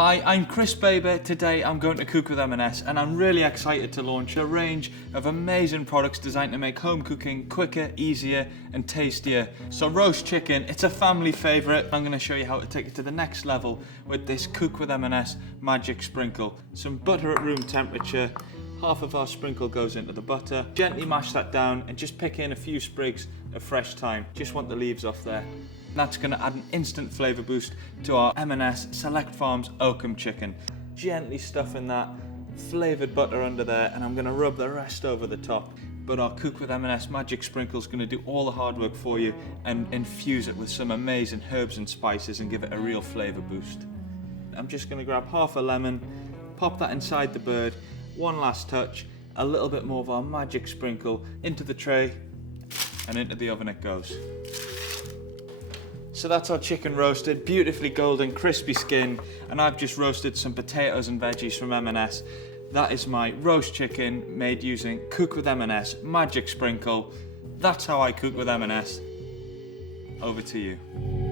Hi, I'm Chris Baber. Today I'm going to Cook with M&S and I'm really excited to launch a range of amazing products designed to make home cooking quicker, easier and tastier. So roast chicken, it's a family favourite. I'm going to show you how to take it to the next level with this Cook with M&S magic sprinkle. Some butter at room temperature, half of our sprinkle goes into the butter. Gently mash that down and just pick in a few sprigs of fresh thyme. Just want the leaves off there. That's going to add an instant flavour boost to our M&S Select Farms Oakham chicken. Gently stuffing that flavoured butter under there, and I'm going to rub the rest over the top. But our Cook with M&S magic sprinkle is going to do all the hard work for you and infuse it with some amazing herbs and spices and give it a real flavour boost. I'm just going to grab half a lemon, pop that inside the bird, one last touch, a little bit more of our magic sprinkle into the tray, and into the oven it goes. So that's our chicken roasted, beautifully golden, crispy skin, and I've just roasted some potatoes and veggies from M&S. That is my roast chicken made using Cook with M&S magic sprinkle. That's how I cook with M&S. Over to you.